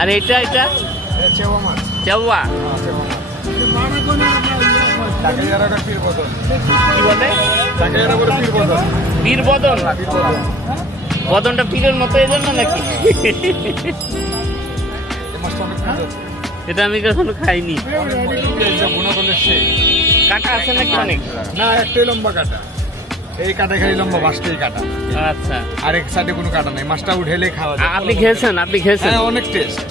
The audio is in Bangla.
আর এটা এটা চেওয়া পীর বদন, বদনটা পীরের মতো এই জন্য নাকি? এটা আমি কখনো খাইনি। কাটা আছে নাকি অনেক? না, একটাই লম্বা কাটা। এই কাটা খালি লম্বা, মাছটাই কাটা। আচ্ছা, আরেক সাইডে কোনো কাটা নেই, মাছটা উঠেলে খাওয়া যায়। আপনি খেয়েছেন? আপনি খেয়েছেন? অনেক টেস্ট।